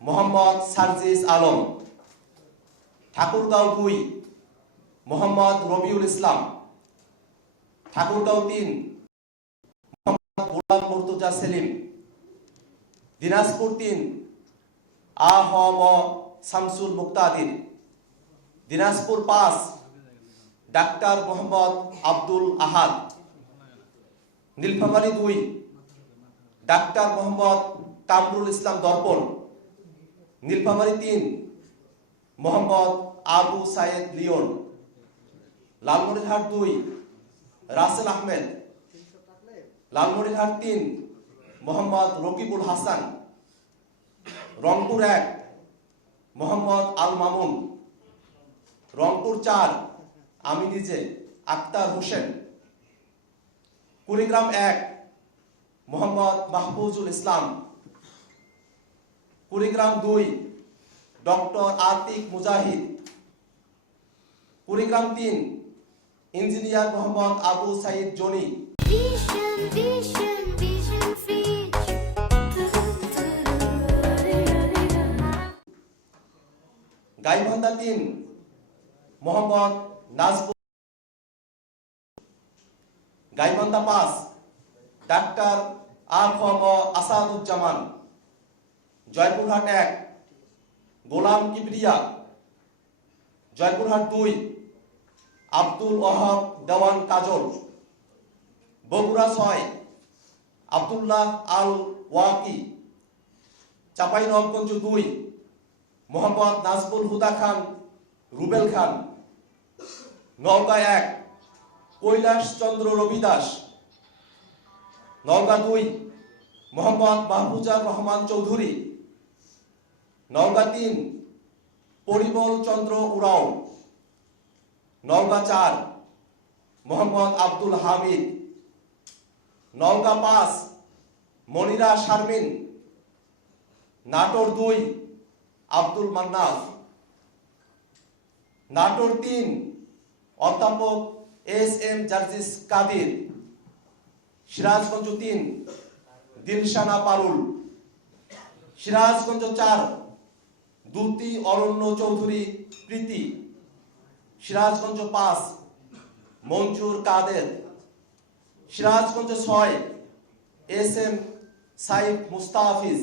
মোহাম্মদ সার্জিস আলম। ঠাকুরগাঁও 2 মোহাম্মদ রবিউল ইসলাম। ঠাকুরগাঁও 3 মোহাম্মদ গোলাম মুর্তজা সেলিম। দিনাজপুর 3 আ.হ.ম শামসুল মুক্তাদির। Dinajpur 5 doctor Mohammad Abdul আহাদ। Nilphamari 2 doctor Mohammad Kamrul Islam দর্পণ। নীলফামারী 3 মোহাম্মদ আবু সায়েদ Leone. Lalmonirhat 2 Rasel Ahmed. Lalmonirhat 3 Mohammad Rakibul Hasan. Rangpur 1 Mohammad Al Mamun. Rangpur 4 আমি নিজে আক্তার হোসেন। কুড়িগ্রাম 1 মোহাম্মদ মাহফুজুল ইসলাম। Kurigram 2 doctor Atik মুজাহিদ। Kurigram 3 engineer Mohammad Abu Saeed Joni. Gaibandha 3 Mohammad Nazbul. Gaibandha 5 ডাক্তার আ.খ.ম আসাদুজ্জামান। জয়পুরহাট 1 গোলাম কিবরিয়া। জয়পুরহাট 2 আব্দুল ওয়াহাব দেওয়ান কাজল। বগুড়া 6 আব্দুল্লাহ আল ওয়াকি। চাঁপাইনবাবগঞ্জ 2 মোহাম্মদ নাজবুল হুদা খান রুবেল খান। নওগাঁ 1 কৈলাস চন্দ্র রবিদাস। নওগাঁ 2 মোহাম্মদ মাহফুজার রহমান চৌধুরী। নওগাঁ 3 পরিমল চন্দ্র উরাও। নওগাঁ 4 মোহাম্মদ আব্দুল হামিদ। নওগাঁ 5 মনিরা শারমিন। নাটোর 2 আব্দুল মান্নাফ। নাটোর 3 অধ্যাপক এস.এম জার্জিস কাদির। সিরাজগঞ্জ 3 দিলশানা পারুল। সিরাজগঞ্জ 4 দুতি অরণ্য চৌধুরী প্রীতি। সিরাজগঞ্জ 5 মঞ্জুর কাদের। সিরাজগঞ্জ 6 এস.এম সাইফ মুস্তাফিজ।